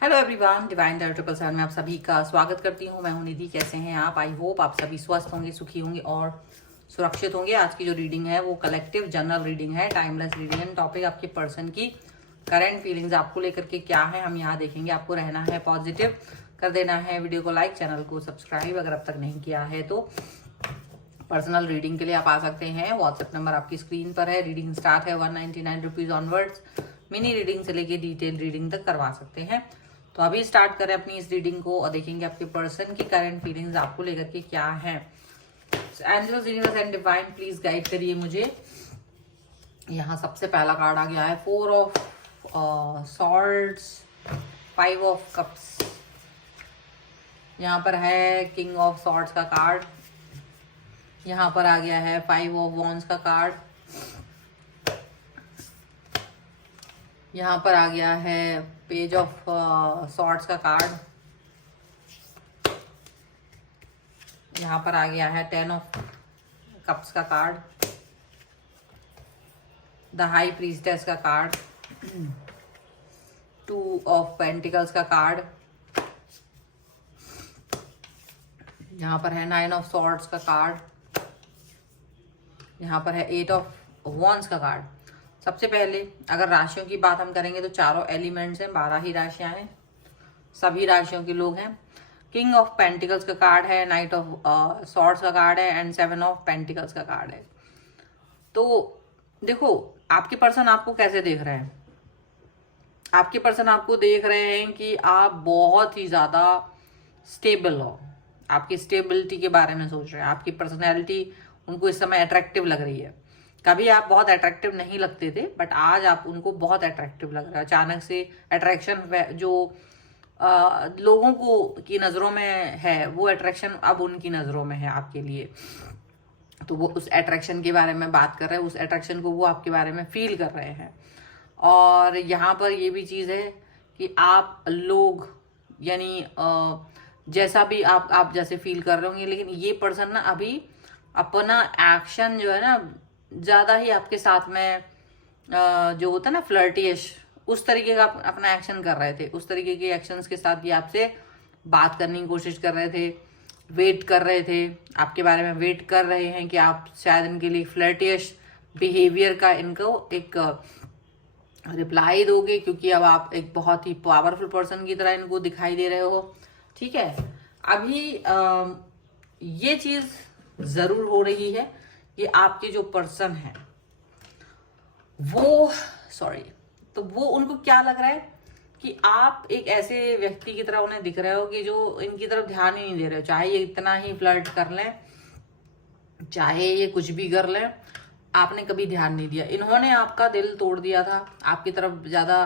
Hello everyone, divine Dyer 777 में आप सभी का स्वागत करती हूँ। मैं हूँ निधि। कैसे हैं आप? आई होप आप सभी स्वस्थ होंगे, सुखी होंगे और सुरक्षित होंगे। आज की जो रीडिंग है वो कलेक्टिव जनरल रीडिंग है, टाइमलेस रीडिंग है। टॉपिक आपके पर्सन की करंट फीलिंग्स आपको लेकर के क्या है, हम यहाँ देखेंगे। आपको रहना है पॉजिटिव, कर देना है वीडियो को लाइक, चैनल को सब्सक्राइब अगर अब तक नहीं किया है तो। पर्सनल रीडिंग के लिए आप आ सकते हैं। व्हाट्सएप नंबर आपकी स्क्रीन पर है। रीडिंग स्टार्ट है 199 रुपीज ऑनवर्ड्स। मिनी रीडिंग से लेके डिटेल रीडिंग तक करवा सकते हैं। तो अभी स्टार्ट करें अपनी इस रीडिंग को और देखेंगे आपके पर्सन की करंट फीलिंग्स आपको लेकर के क्या है। Angels, universe and divine please guide करिए मुझे। यहाँ सबसे पहला कार्ड आ गया है 4 ऑफ सॉर्ड्स, 5 ऑफ कप्स। यहाँ पर है किंग ऑफ सॉर्ड्स का कार्ड। यहाँ पर आ गया है 5 ऑफ वॉन्ड्स का कार्ड। यहाँ पर आ गया है पेज ऑफ सॉर्ड्स का कार्ड। यहाँ पर आ गया है 10 ऑफ कप्स का कार्ड, द हाई प्रीस्टेस का कार्ड, 2 ऑफ पेंटिकल्स का कार्ड। यहाँ पर है 9 ऑफ सॉर्ड्स का कार्ड। यहाँ पर है 8 ऑफ वॉन्ड्स का कार्ड। सबसे पहले अगर राशियों की बात हम करेंगे तो चारों एलिमेंट्स हैं, 12 ही राशियां हैं, सभी राशियों के लोग हैं। किंग ऑफ पेंटिकल्स का कार्ड है, नाइट ऑफ सॉर्ड्स का कार्ड है एंड 7 ऑफ पेंटिकल्स का कार्ड है। तो देखो आपके पर्सन आपको कैसे देख रहे हैं। आपके पर्सन आपको देख रहे हैं कि आप बहुत ही ज्यादा स्टेबल हो, आपकी स्टेबिलिटी के बारे में सोच रहे हैं। आपकी पर्सनैलिटी उनको इस समय अट्रैक्टिव लग रही है। कभी आप बहुत अट्रैक्टिव नहीं लगते थे बट आज आप उनको बहुत अट्रैक्टिव लग रहा है। अचानक से अट्रैक्शन जो लोगों को की नज़रों में है वो अट्रैक्शन अब उनकी नज़रों में है आपके लिए। तो वो उस अट्रैक्शन के बारे में बात कर रहे हैं, उस अट्रैक्शन को वो आपके बारे में फील कर रहे हैं। और यहाँ पर ये भी चीज़ है कि आप लोग यानी जैसा भी आप जैसे फील कर रहे होंगे, लेकिन ये पर्सन ना अभी अपना एक्शन जो है ना ज़्यादा ही आपके साथ में जो होता है ना फ्लर्टिश, उस तरीके का अपना एक्शन कर रहे थे। उस तरीके के एक्शंस के साथ ये आपसे बात करने की कोशिश कर रहे थे, वेट कर रहे थे, आपके बारे में वेट कर रहे हैं कि आप शायद इनके लिए फ्लर्टिश बिहेवियर का इनको एक रिप्लाई दोगे, क्योंकि अब आप एक बहुत ही पावरफुल पर्सन की तरह इनको दिखाई दे रहे हो। ठीक है, अभी ये चीज़ ज़रूर हो रही है कि आपके जो पर्सन है वो तो वो उनको क्या लग रहा है कि आप एक ऐसे व्यक्ति की तरह उन्हें दिख रहे हो कि जो इनकी तरफ ध्यान ही नहीं दे रहे हो। चाहे ये इतना ही फ्लर्ट कर लें, चाहे ये कुछ भी कर लें, आपने कभी ध्यान नहीं दिया। इन्होंने आपका दिल तोड़ दिया था, आपकी तरफ ज़्यादा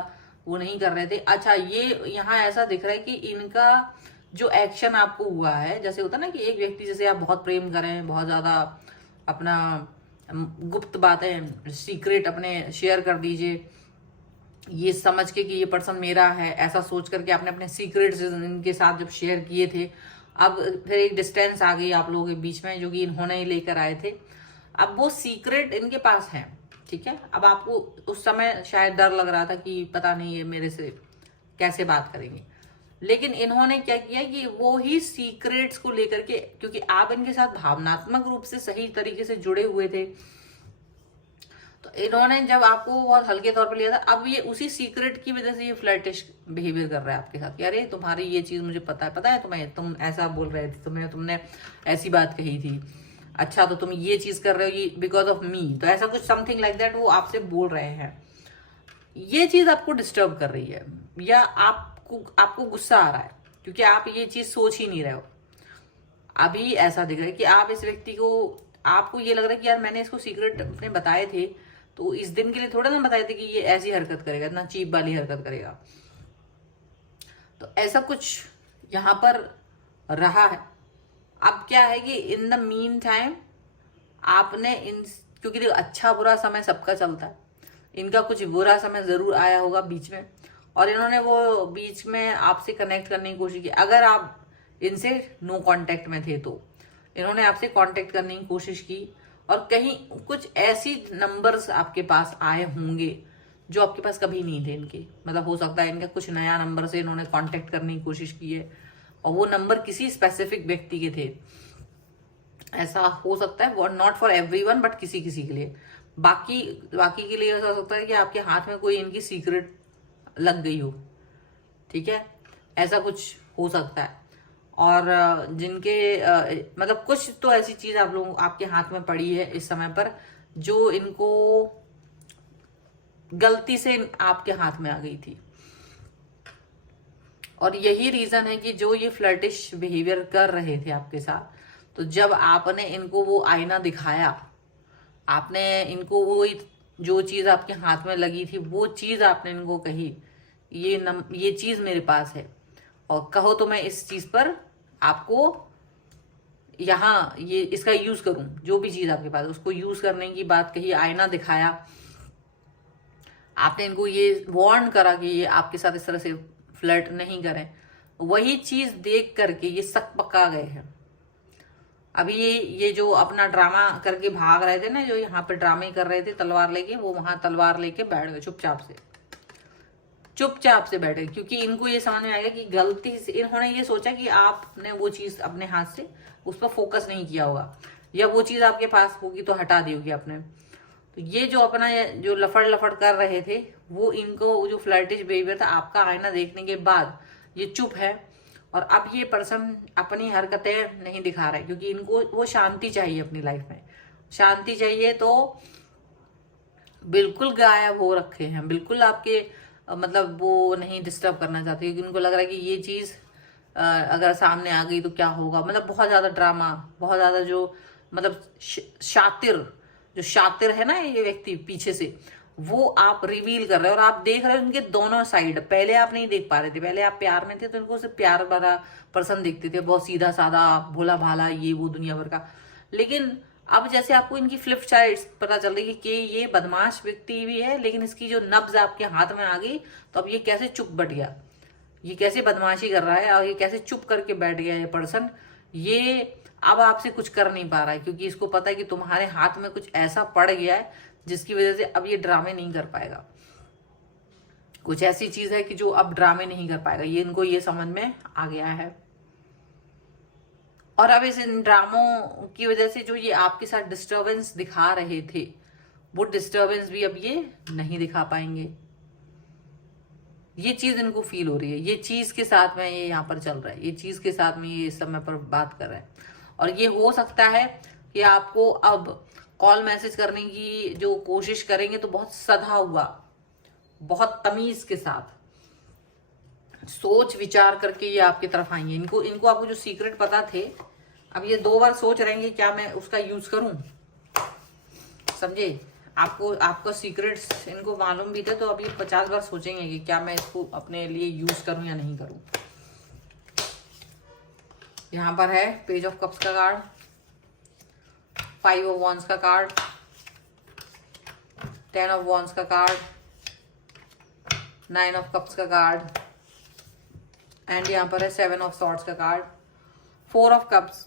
वो नहीं कर रहे थे। अच्छा, ये यहाँ ऐसा दिख रहा है कि इनका जो एक्शन आपको हुआ है, जैसे होता है ना कि एक व्यक्ति जैसे आप बहुत प्रेम करें, बहुत ज़्यादा अपना गुप्त बातें, सीक्रेट अपने शेयर कर दीजिए, ये समझ के कि ये पर्सन मेरा है, ऐसा सोच करके आपने अपने सीक्रेट्स इनके साथ जब शेयर किए थे, अब फिर एक डिस्टेंस आ गई आप लोगों के बीच में जो कि इन्होंने ही लेकर आए थे। अब वो सीक्रेट इनके पास है। ठीक है, अब आपको उस समय शायद डर लग रहा था कि पता नहीं ये मेरे से कैसे बात करेंगे, लेकिन इन्होंने क्या किया कि वो ही सीक्रेट्स को लेकर के, क्योंकि आप इनके साथ भावनात्मक रूप से सही तरीके से जुड़े हुए थे, तो इन्होंने जब आपको बहुत हल्के तौर पर लिया था, अब ये उसी सीक्रेट की वजह से ये फ्लर्टिश बिहेवियर कर रहा है आपके साथ कि अरे तुम्हारी ये चीज मुझे पता है तुम्हें, तुम ऐसा बोल रहे थे, तुमने ऐसी बात कही थी, अच्छा तो तुम ये चीज कर रहे हो ये बिकॉज ऑफ मी, तो ऐसा कुछ समथिंग लाइक दैट वो आपसे बोल रहे हैं। ये चीज आपको डिस्टर्ब कर रही है या आपको गुस्सा आ रहा है क्योंकि आप ये चीज सोच ही नहीं रहे हो। अभी ऐसा दिख रहा है कि आप इस व्यक्ति को, आपको ये लग रहा है कि यार मैंने इसको सीक्रेट अपने बताए थे तो इस दिन के लिए थोड़ा ना बताए थे कि ये ऐसी हरकत करेगा, इतना चीप वाली हरकत करेगा। तो ऐसा कुछ यहाँ पर रहा है। अब क्या है कि इन द मीन टाइम आपने क्योंकि देखो अच्छा बुरा समय सबका चलता है, इनका कुछ बुरा समय जरूर आया होगा बीच में और इन्होंने वो बीच में आपसे कनेक्ट करने की कोशिश की। अगर आप इनसे नो कांटेक्ट में थे तो इन्होंने आपसे कांटेक्ट करने की कोशिश की और कहीं कुछ ऐसी नंबर्स आपके पास आए होंगे जो आपके पास कभी नहीं थे इनके। मतलब हो सकता है इनका कुछ नया नंबर से इन्होंने कांटेक्ट करने की कोशिश की है और वो नंबर किसी स्पेसिफिक व्यक्ति के थे। ऐसा हो सकता है, नॉट फॉर एवरीवन बट किसी किसी के लिए। बाकी बाकी के लिए ऐसा हो सकता है कि आपके हाथ में कोई इनकी सीक्रेट लग गई हो, ठीक है, ऐसा कुछ हो सकता है। और जिनके मतलब कुछ तो ऐसी चीज आप लोगों आपके हाथ में पड़ी है इस समय पर जो इनको गलती से आपके हाथ में आ गई थी। और यही रीजन है कि जो ये फ्लर्टिश बिहेवियर कर रहे थे आपके साथ, तो जब आपने इनको वो आईना दिखाया, आपने इनको वो जो चीज आपके हाथ में लगी थी वो चीज आपने इनको कही, ये चीज मेरे पास है और कहो तो मैं इस चीज पर आपको यहाँ ये इसका यूज करूं, जो भी चीज आपके पास उसको यूज करने की बात कही, आईना दिखाया, आपने इनको ये वार्न करा कि ये आपके साथ इस तरह से फ्लर्ट नहीं करें। वही चीज देख करके ये सक पका गए हैं। अभी ये जो अपना ड्रामा करके भाग रहे थे ना, जो यहाँ पे ड्रामे कर रहे थे तलवार लेके, वो वहां तलवार लेके बैठ गए चुपचाप से बैठे, क्योंकि इनको ये समझ में आएगा कि गलती से इन्होंने ये सोचा कि आपने वो चीज अपने हाथ से उस पर फोकस नहीं किया होगा, या वो चीज आपके पास होगी तो हटा दी होगी आपने। तो ये जो अपना जो लफड़ कर रहे थे, वो इनको जो फ्लर्टिश बिहेवियर था, आपका आईना देखने के बाद ये चुप है। और अब ये पर्सन अपनी हरकतें नहीं दिखा रहे, क्योंकि इनको वो शांति चाहिए अपनी लाइफ में, शांति चाहिए। तो बिल्कुल गायब हो रखे हैं, बिल्कुल आपके मतलब वो नहीं डिस्टर्ब करना चाहते, क्योंकि उनको लग रहा है कि ये चीज अगर सामने आ गई तो क्या होगा। मतलब बहुत ज्यादा ड्रामा, बहुत ज्यादा जो मतलब शातिर है ना ये व्यक्ति पीछे से, वो आप रिवील कर रहे हो और आप देख रहे हो उनके दोनों साइड। पहले आप नहीं देख पा रहे थे, पहले आप प्यार में थे तो इनको सिर्फ प्यार भरा पर्सन दिखते थे, बहुत सीधा साधा भोला भाला ये वो दुनिया भर का। लेकिन अब जैसे आपको इनकी फ्लिप साइड पता चल रही है कि ये बदमाश व्यक्ति भी है, लेकिन इसकी जो नब्ज आपके हाथ में आ गई, तो अब ये कैसे चुप बैठ गया, ये कैसे बदमाशी कर रहा है और ये कैसे चुप करके बैठ गया ये पर्सन। ये अब आपसे कुछ कर नहीं पा रहा है, क्योंकि इसको पता है कि तुम्हारे हाथ में कुछ ऐसा पड़ गया है जिसकी वजह से अब ये ड्रामे नहीं कर पाएगा। कुछ ऐसी चीज है कि जो अब ड्रामे नहीं कर पाएगा, ये इनको ये समझ में आ गया है। और अब इस इन ड्रामों की वजह से जो ये आपके साथ डिस्टरबेंस दिखा रहे थे, वो डिस्टरबेंस भी अब ये नहीं दिखा पाएंगे। ये चीज इनको फील हो रही है, ये चीज के साथ में ये यहाँ पर चल रहा है, ये चीज के साथ में ये इस समय पर बात कर रहा है। और ये हो सकता है कि आपको अब कॉल मैसेज करने की जो कोशिश करेंगे तो बहुत सधा हुआ, बहुत तमीज के साथ सोच विचार करके ये आपकी तरफ आएंगे। इनको आपको जो सीक्रेट पता थे, अब ये 2 बार सोच रहेंगे क्या मैं उसका यूज करूं, समझे। आपको सीक्रेट्स इनको मालूम भी थे, तो अब ये 50 बार सोचेंगे कि क्या मैं इसको अपने लिए यूज करूं या नहीं करूं। यहां पर है पेज ऑफ कप्स का कार्ड, 5 ऑफ वॉन्ड्स का कार्ड, 10 ऑफ वॉन्ड्स का कार्ड, 9 ऑफ कप्स का कार्ड, एंड यहाँ पर है 7 ऑफ सॉर्ड्स का card, 4 of cups,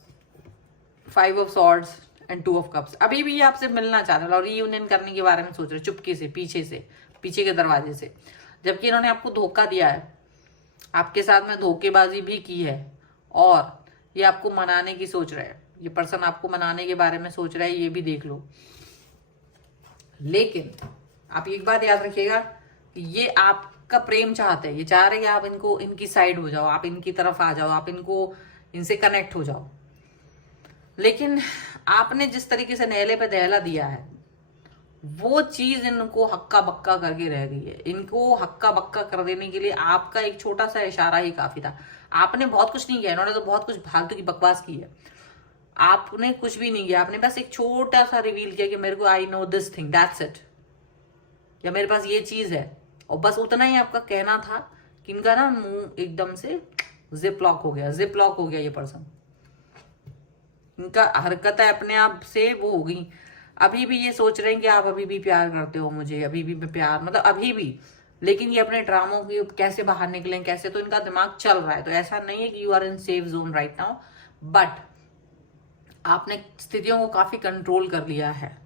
5 of swords and 2 of cups. अभी भी ये आपसे मिलना चाह रहे हैं और रीयूनियन करने के बारे में सोच रहे, चुपके से, पीछे के दरवाजे से, जबकि इन्होंने आपको धोखा दिया है, आपके साथ में धोखेबाजी भी की है और ये आपको मनाने की सोच रहा है। ये पर्सन आपको मनाने के बारे में सोच रहा है, ये भी देख लो। लेकिन आप एक बात याद रखिएगा कि ये आपका प्रेम चाहते हैं, ये चाह रहे हैं कि आप इनकी साइड हो जाओ, आप इनकी तरफ आ जाओ, आप इनसे कनेक्ट हो जाओ। लेकिन आपने जिस तरीके से नहले पे दहला दिया है, वो चीज इनको हक्का बक्का करके रह गई है। इनको हक्का बक्का कर देने के लिए आपका एक छोटा सा इशारा ही काफी था। आपने बहुत कुछ नहीं किया, इन्होंने तो बहुत कुछ फालतू की बकवास की है। आपने कुछ भी नहीं किया, आपने बस एक छोटा सा रिवील किया कि मेरे को I know this thing, that's it, या मेरे पास ये चीज है, और बस उतना ही आपका कहना था कि इनका ना मुंह एकदम से जिप लॉक हो गया ये पर्सन। इनका हरकत है अपने आप से वो हो गई। अभी भी ये सोच रहे हैं कि आप अभी भी प्यार करते हो मुझे, अभी भी प्यार, मतलब अभी भी, लेकिन ये अपने ड्रामों की कैसे बाहर निकलें, कैसे, तो इनका दिमाग चल रहा है। तो ऐसा नहीं है कि you are in safe zone right now, but आपने स्थितियों को काफी कंट्रोल कर लिया है।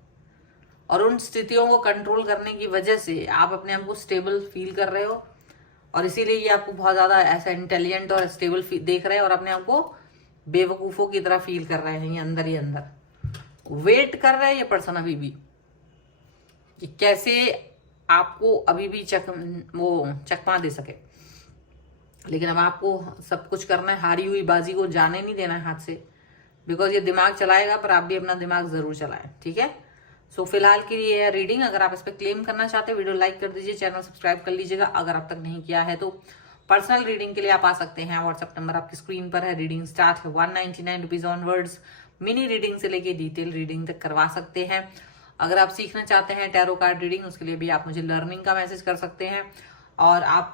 और उन स्थितियों को कंट्रोल करने की वजह से आप अपने आप को स्टेबल फील कर रहे हो, और इसीलिए ये आपको बहुत ज्यादा ऐसा इंटेलिजेंट और स्टेबल देख रहे हैं, और अपने आप को बेवकूफों की तरह फील कर रहे हैं। ये अंदर ही अंदर वेट कर रहे हैं ये पर्सन अभी भी कि कैसे आपको अभी भी चकमा दे सके। लेकिन अब आपको सब कुछ करना है, हारी हुई बाजी को जाने नहीं देना है हाथ से, बिकॉज ये दिमाग चलाएगा, पर आप भी अपना दिमाग जरूर चलाएं, ठीक है। सो फिलहाल की ये है रीडिंग। अगर आप इस पर क्लेम करना चाहते हैं, वीडियो लाइक कर दीजिए, चैनल सब्सक्राइब कर लीजिएगा अगर अब तक नहीं किया है तो। पर्सनल रीडिंग के लिए आप आ सकते हैं, व्हाट्सएप नंबर आपकी स्क्रीन पर है। रीडिंग स्टार्ट है 199 रुपीज ऑनवर्ड्स। मिनी रीडिंग से लेके डिटेल रीडिंग तक करवा सकते हैं। अगर आप सीखना चाहते हैं टैरो कार्ड रीडिंग, उसके लिए भी आप मुझे लर्निंग का मैसेज कर सकते हैं, और आप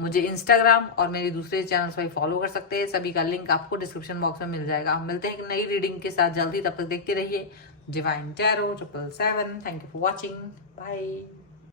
मुझे इंस्टाग्राम और मेरे दूसरे चैनल्स पर फॉलो कर सकते हैं। सभी का लिंक आपको डिस्क्रिप्शन बॉक्स में मिल जाएगा। मिलते हैं एक नई रीडिंग के साथ जल्दी, तब तक देखते रहिए divine tarot 777। Thank you for watching, bye.